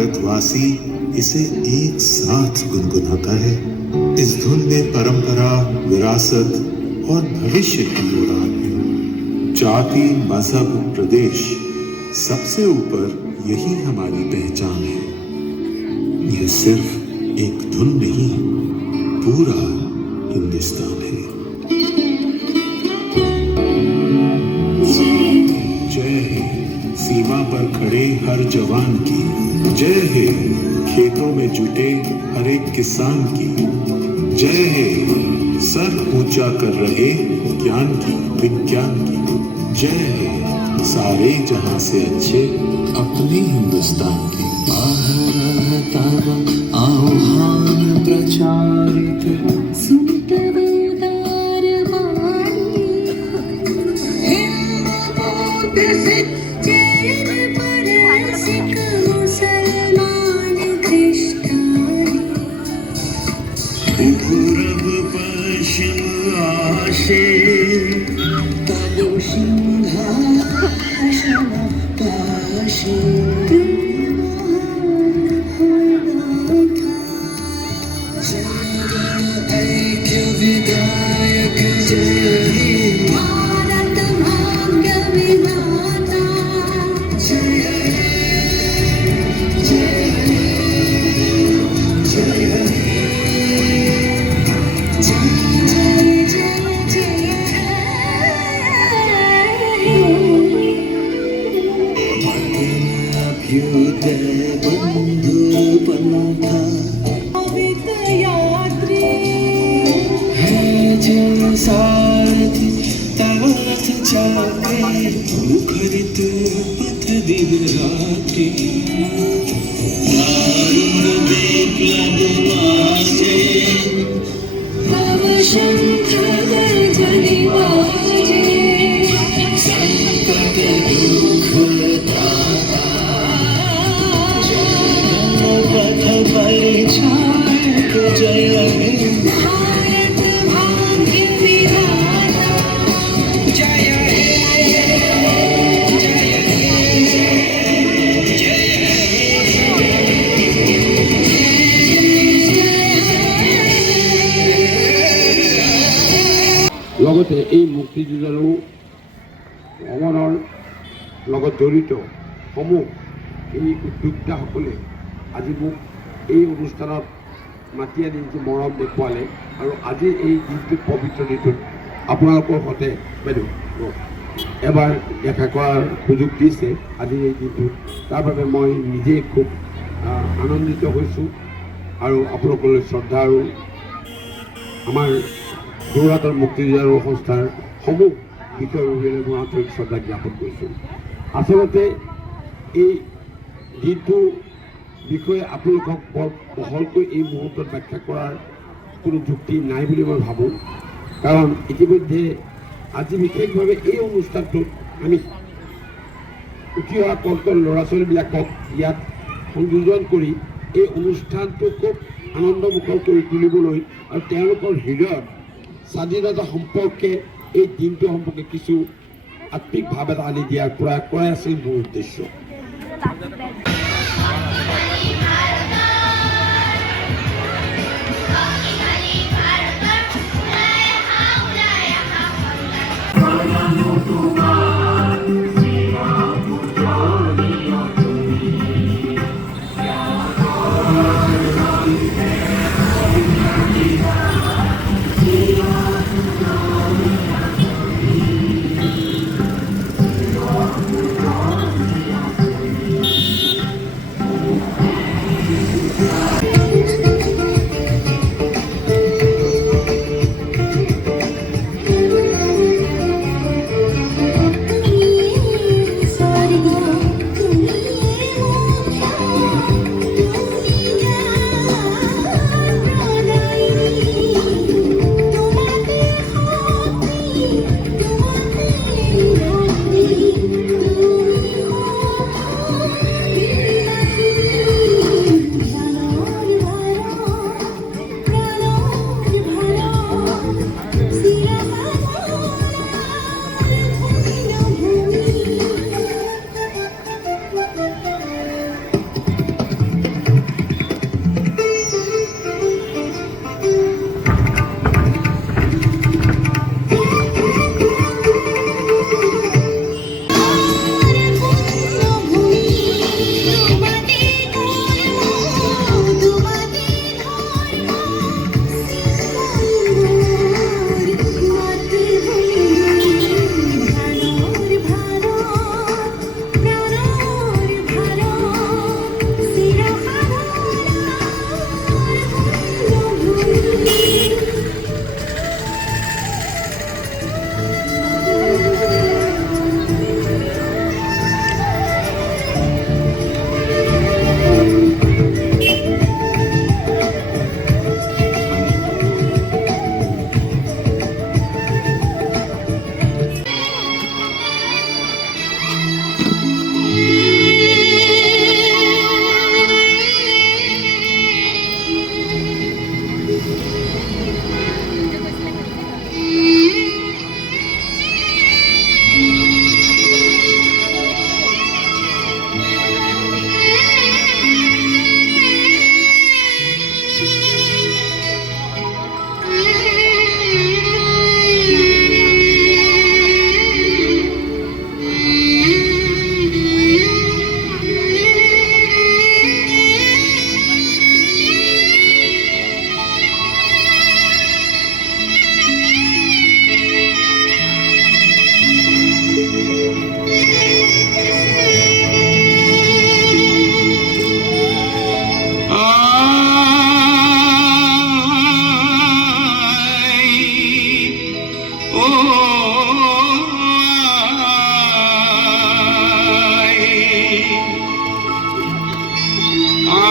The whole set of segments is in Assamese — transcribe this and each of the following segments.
भारतवासी इसे एक साथ गुनगुनाता है। इस धुन में परंपरा, विरासत और भविष्य की उड़ान है। जाति, मजहब, प्रदेश, सबसे ऊपर यही हमारी पहचान है। यह सिर्फ एक धुन नहीं, पूरा हिंदुस्तान है। जय है सीमा पर खड़े हर जवान की, जय है खेतों में जुटे हर एक किसान की, जय है सर ऊंचा कर रहे ज्ञान की, विज्ञान की, जय है सारे जहां से अच्छे अपने हिंदुस्तान की। तव आह्वान प्रचारित पूरब पश्चिम आशे तव सिंहासन पाशे ऐक्य विधायक जय हे भारत भाग्य विधाता जय बंधु पंथा है जन सारथी तव रथ चाके मुखरित पथ दिन रात्रि दारुण विप्लव वाजे भव शंख गर्जनि बाजे संकट दुख त्राता पथ परिचारक जय हे भारत भाग्य विधाता जय हे जय লগতে এই মুক্তিযুঁজাৰু ভ্ৰমণৰ লগত জড়িত সমূহ এই উদ্যোক্তাসকলে আজি মোক এই অনুষ্ঠানত মাতি আনি মৰম দেখুৱালে আৰু আজি এই দিনটোত পবিত্ৰ দিনটোত আপোনালোকৰ সৈতে বাইদেউ এবাৰ দেখা কৰাৰ সুযোগ দিছে আজি এই দিনটোত। তাৰ বাবে মই নিজে খুব আনন্দিত হৈছোঁ আৰু আপোনালোকলৈ শ্ৰদ্ধা আৰু আমাৰ যোৰহাটৰ মুক্তিযুঁজাৰু সংস্থাৰ সমূহ বিষয়ববীয়ালৈ মই আন্তৰিক শ্ৰদ্ধা জ্ঞাপন কৰিছোঁ। আচলতে এই দিনটোৰ বিষয়ে আপোনালোকক বৰ বহলকৈ এই মুহূৰ্তত ব্যাখ্যা কৰাৰ কোনো যুক্তি নাই বুলি মই ভাবোঁ, কাৰণ ইতিমধ্যে আজি বিশেষভাৱে এই অনুষ্ঠানটোত আমি উঠি অহা কণ্ঠৰ ল'ৰা ছোৱালীবিলাকক ইয়াত সংযোজন কৰি এই অনুষ্ঠানটো খুব আনন্দমুখৰ কৰি তুলিবলৈ আৰু তেওঁলোকৰ হৃদয়ত স্বাধীনতা সম্পৰ্কে এই দিনটো সম্পৰ্কে কিছু আত্মিক ভাৱ এটা আনি দিয়াৰ প্ৰয়াস কৰাই আছিল মোৰ উদ্দেশ্য।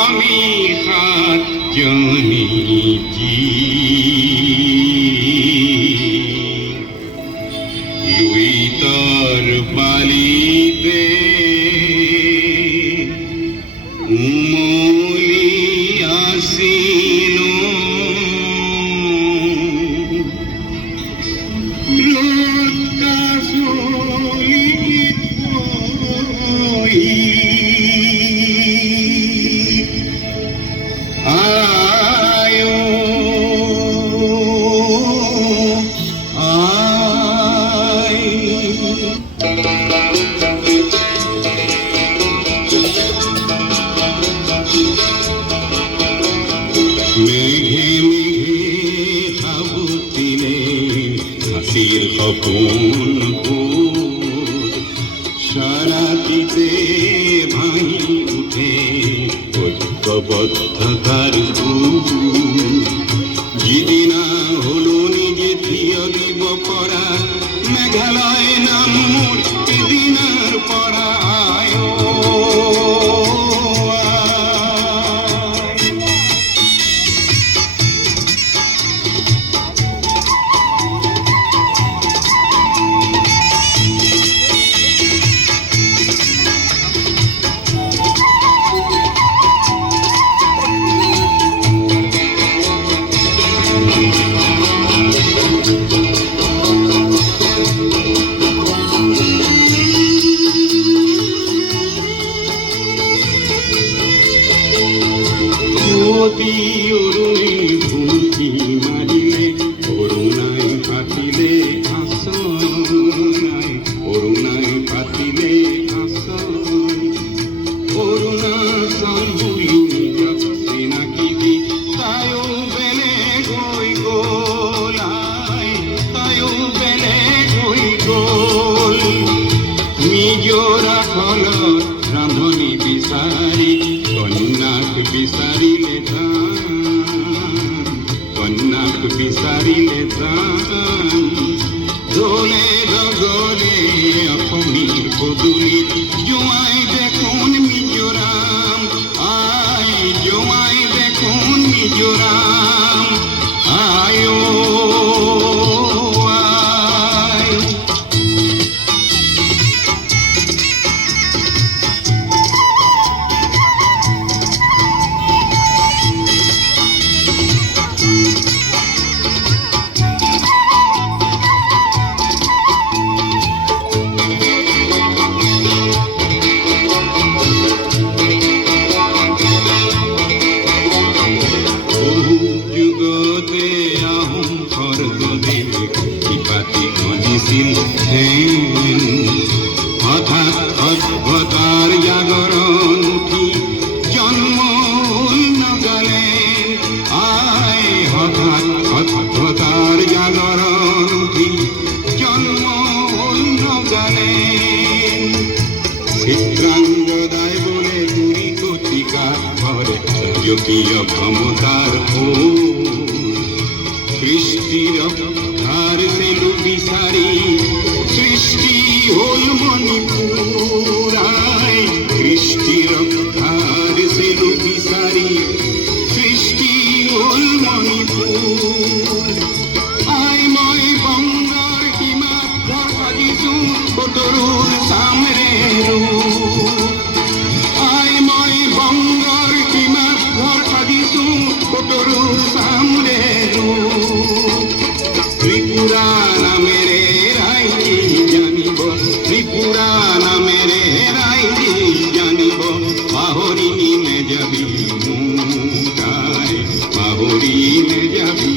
আমি হাত জনিছি লুই তোর বালিতে উমলি আসিল মেঘে মেঘে হাবুতিলে হাসির খপন সারাটিতে ভাই উঠে ঐক্যবদ্ধতার যিদিনা হলো নিজে থিয় দিব পরা মেঘালয় নাম মোর দিনার পড়ায় অতি অরুণে ভুমকি মারিলে অরুণায় পাতিলে আসনায় অরুণায় পাতিলে আসনায় অরুণা সম্ভুলিনি যাচ্ছে নাকি দি তায়ও বেলে গই গোলায় তায়ও বেলে গই গোল নিজরা হল রান্ধনি বিচারি কন্যাক বিচারিলে কন্যাক বিচারিলে দোলে গলে অসমীর পদুলির জোয়াই দেখুন মিজোরাম আয় জোয়াই দেখুন মিজোরাম আয়ো আয় যুগতে আহোম স্বর্গদেব কিপাতি গণিছিল হঠাৎ অদ্ভুতার জাগরণ উঠি জন্ম নগলেন আয় হঠাৎ অদ্ভুতার জাগরণ উঠি জন্ম নগলেন চিত্রাঙ্গদায় বলে গুরি কতিকা ঘরে রাজকীয় ক্ষমতার সৃষ্টির ধার সেলু বিচারি সৃষ্টি হল মণিপুরায় সৃষ্টির ধার সেলু বিচারি সৃষ্টি হল মণিপুর আই মই বঙ্গর কিমাত ঘর সাজিছো কতরুর সামরেরু আই মই বঙ্গর কিমাত ঘর সাজিছো কতরুর সামনে ত্রিপুরা নামের রাইজি জানিব, ত্রিপুরা নামের রাইজি জানিব, পাহরি মে যাবি মুটায়, পাহরি মে যাবি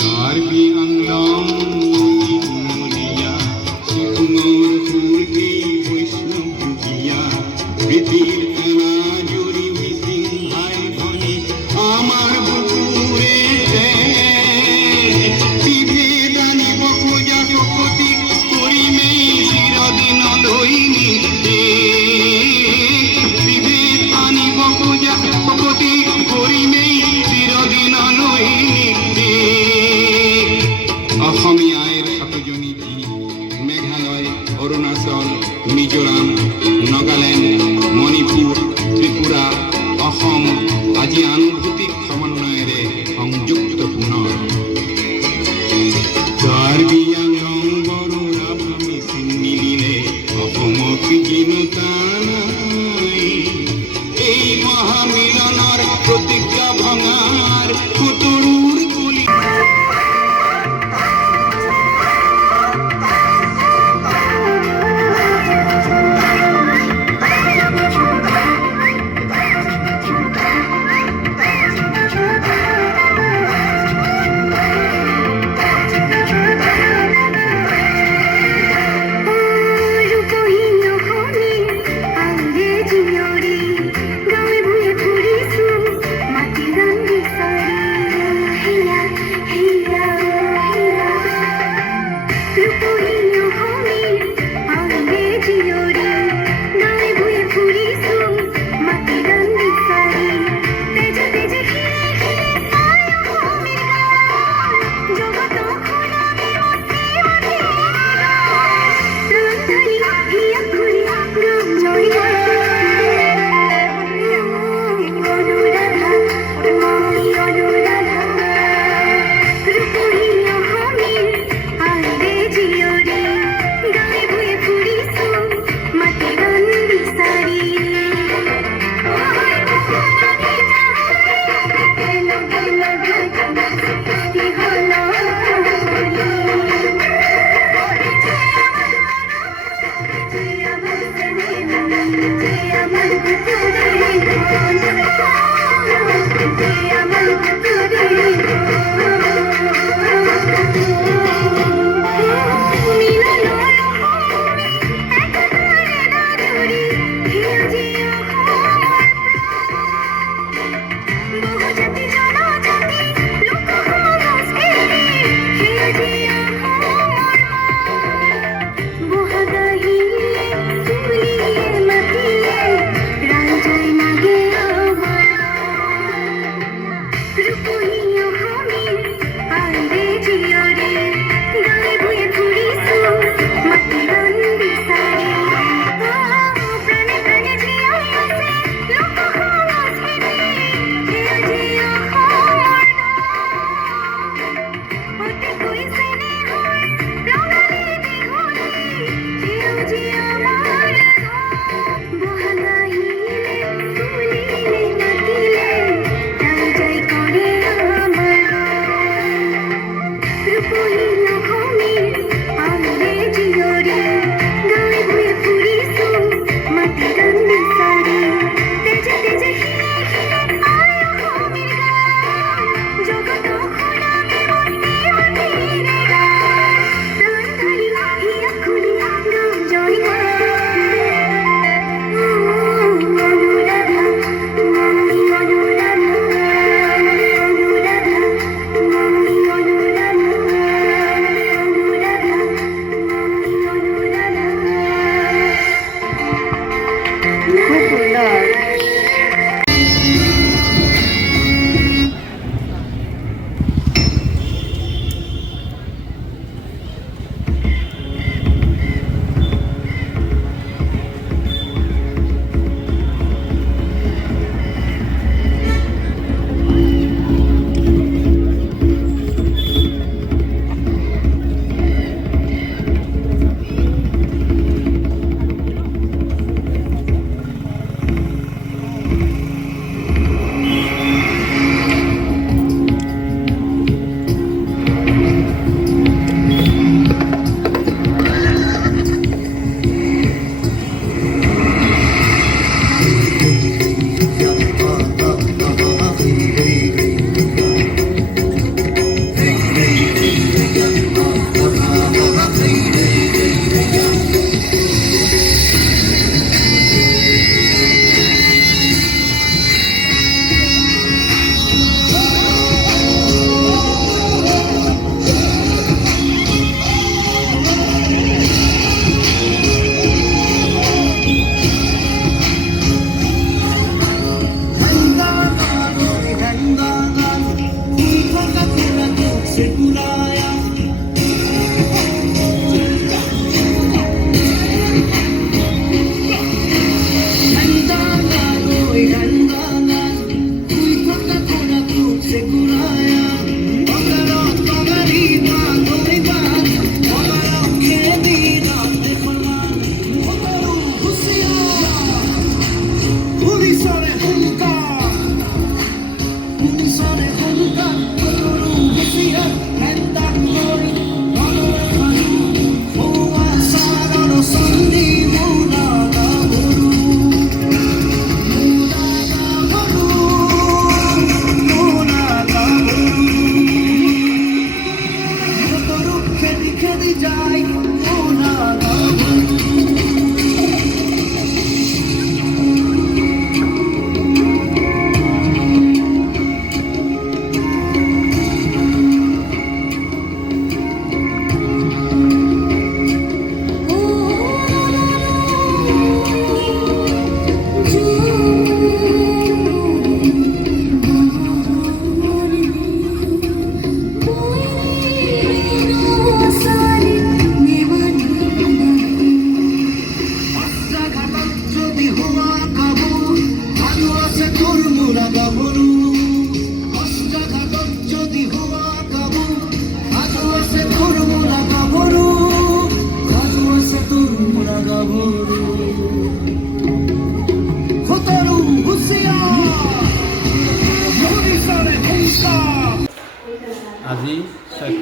কার্বি আংলং নদিয়া, সিংহর ফুলকি বৈষ্ণব পুজিয়া, প্রীতির ফেনা জুড়ি মিসিং ভাই ধনি আমার বুকুরে বিভেদানি বকুজা কপতি করিমে চিরদিন দৈনি বিভেদানি বকুজা কপতি করিমে চিরদিন দৈনি অসমীয়াৰ সাতজনী দ্বীপ মেঘালয়, অৰুণাচল, মিজোৰাম, নাগালেণ্ড, মণিপুৰ, ত্ৰিপুৰা, অসম আজি আনুভূতিক সমন্বয়েৰে সংযুক্ত পুনৰ কাৰ্বি আংলং বড়ো ৰাভা মিচিং মিলিলে অসমক চিন্তা নাই। এই মহামিলনৰ প্ৰতিজ্ঞা ভঙাৰ সুতৰুৰ কলি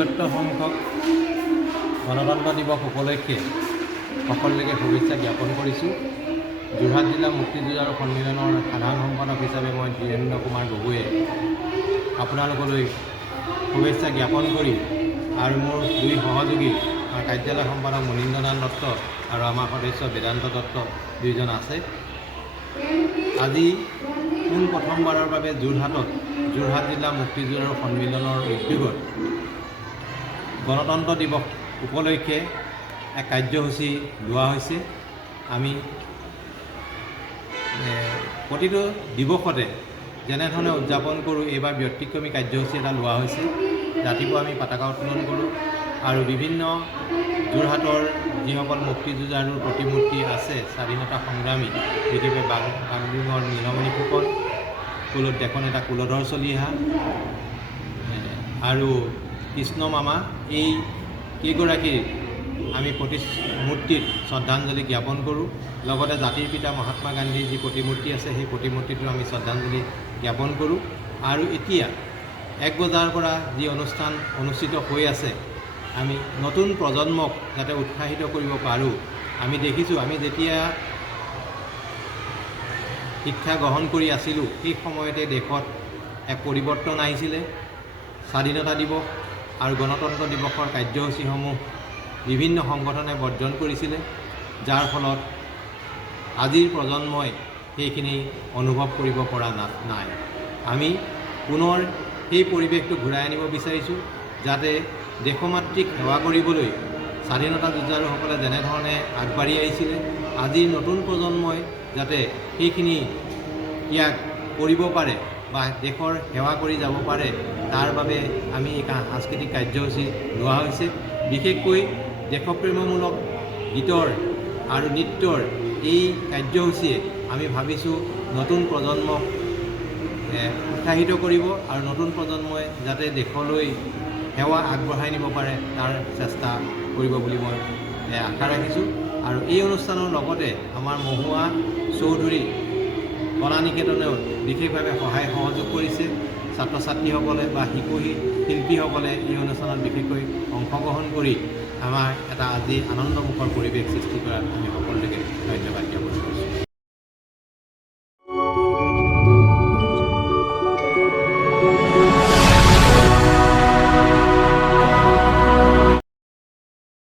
বৃহত্তৰ সংখ্যক গণতন্ত্ৰ দিৱস উপলক্ষে সকলোকে শুভেচ্ছা জ্ঞাপন কৰিছোঁ। যোৰহাট জিলা মুক্তিযুঁজাৰু সন্মিলনৰ সাধাৰণ সম্পাদক হিচাপে মই ধীৰেন্দ্ৰ কুমাৰ গগৈয়ে আপোনালোকলৈ শুভেচ্ছা জ্ঞাপন কৰি আৰু মোৰ দুই সহযোগী আমাৰ কাৰ্যালয় সম্পাদক মনীন্দ্ৰনাথ দত্ত আৰু আমাৰ সদস্য বেদান্ত দত্ত দুইজন আছে। আজি প্ৰথমবাৰৰ বাবে যোৰহাট জিলা মুক্তিযুঁজাৰু সন্মিলনৰ উদ্যোগত গণতন্ত্ৰ দিৱস উপলক্ষে এক কাৰ্যসূচী লোৱা হৈছে। আমি প্ৰতিটো দিৱসতে যেনেধৰণে উদযাপন কৰোঁ, এইবাৰ ব্যতিক্ৰমী কাৰ্যসূচী এটা লোৱা হৈছে। ৰাতিপুৱা আমি পতাকা উত্তোলন কৰোঁ আৰু বিভিন্ন যোৰহাটৰ যিসকল মুক্তিযুঁজাৰুৰ প্ৰতিমূৰ্তি আছে, স্বাধীনতা সংগ্ৰামী, বিশেষকৈ বাগলুঙৰ নীলমণি ফুকন, দেশৰ নেতা কুলধৰ চলিহা আৰু কৃষ্ণ মামা, এই কেইগৰাকীৰ আমি মূৰ্তিত শ্ৰদ্ধাঞ্জলি জ্ঞাপন কৰোঁ। লগতে জাতিৰ পিতা মহাত্মা গান্ধীৰ যি প্ৰতিমূৰ্তি আছে, সেই প্ৰতিমূৰ্তিটো আমি শ্ৰদ্ধাঞ্জলি জ্ঞাপন কৰোঁ। আৰু এতিয়া 1 বজাৰ পৰা যি অনুষ্ঠান অনুষ্ঠিত হৈ আছে, আমি নতুন প্ৰজন্মক যাতে উৎসাহিত কৰিব পাৰোঁ। আমি দেখিছোঁ, আমি যেতিয়া শিক্ষা গ্ৰহণ কৰি আছিলোঁ, সেই সময়তে দেশত এক পৰিৱৰ্তন আহিছিলে। স্বাধীনতা দিৱস আৰু গণতন্ত্ৰ দিৱসৰ কাৰ্যসূচীসমূহ বিভিন্ন সংগঠনে বৰ্জন কৰিছিলে, যাৰ ফলত আজিৰ প্ৰজন্মই সেইখিনি অনুভৱ কৰিব পৰা নাই। আমি পুনৰ সেই পৰিৱেশটো ঘূৰাই আনিব বিচাৰিছোঁ, যাতে দেশমাতৃক সেৱা কৰিবলৈ স্বাধীনতা যুঁজাৰুসকলে যেনেধৰণে আগবাঢ়ি আহিছিলে, আজিৰ নতুন প্ৰজন্মই যাতে সেইখিনি ত্যাগ কৰিব পাৰে বা দেশৰ সেৱা কৰি যাব পাৰে, তাৰ বাবে আমি এই সাংস্কৃতিক কাৰ্যসূচী লোৱা হৈছে। বিশেষকৈ দেশপ্ৰেমমূলক গীতৰ আৰু নৃত্যৰ এই কাৰ্যসূচীয়ে আমি ভাবিছোঁ নতুন প্ৰজন্মক উৎসাহিত কৰিব আৰু নতুন প্ৰজন্মই যাতে দেশলৈ সেৱা আগবঢ়াই নিব পাৰে, তাৰ চেষ্টা কৰিব বুলি মই আশা ৰাখিছোঁ। আৰু এই অনুষ্ঠানৰ লগতে আমাৰ মহুৱা চৌধুৰী কলা নিকেতনেও বিশেষভাৱে সহায় সহযোগ কৰিছে। ছাত্ৰ ছাত্ৰীসকলে বা শিল্পীসকলে এই অনুষ্ঠানত বিশেষকৈ অংশগ্ৰহণ কৰি আমাৰ এটা আজি আনন্দমুখৰ পৰিৱেশ সৃষ্টি কৰাত আমি সকলোকে ধন্যবাদ জ্ঞাপন কৰোঁ।